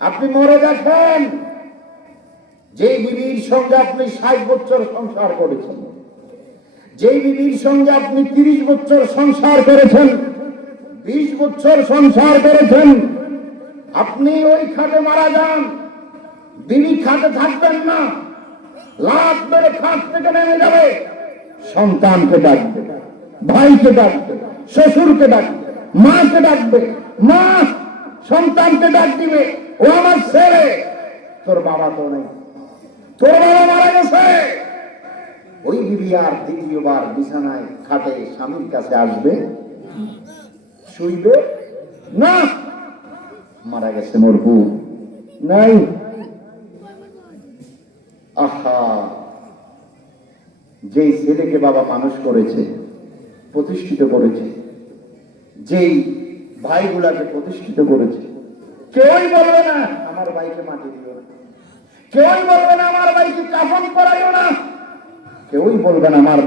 আপনি মরে দেখেন, যে বিবির সঙ্গে আপনি 60 বছর সংসার করেছেন, যে বিবির সঙ্গে আপনি 30 বছর সংসার করেছেন, 20 বছর সংসার করেছেন, আপনি ওই খাটে মারা যান, বিবি খাটে থাকবেন না, লাভ মেরে খাট থেকে নেমে যাবে, সন্তানকে ডাকবে, ভাইকে ডাকবে, শ্বশুরকে ডাকবে, মাকে ডাকবে, মা সন্তানকে ডাক দিবে, ও আমার ছেলে, তোর বাবা তো নেই, তোর বাবা মারা গেছে। ওই বিবি আর দ্বিতীয়বার বিছানায় খাটে স্বামীর কাছে আসবে, শুইবে না, মারা গেছে মোর বউ নাই। আহা, যেই ছেলেকে বাবা মানুষ করেছে, প্রতিষ্ঠিত করেছে, যেই ভাইগুলাকে প্রতিষ্ঠিত করেছে, কেউই বলবে না আমার ভাইকে মাটি দিও না, কেউই বলবে না আমার ভাইকে কাফন পরাইও না, কেউই বলবে না আমার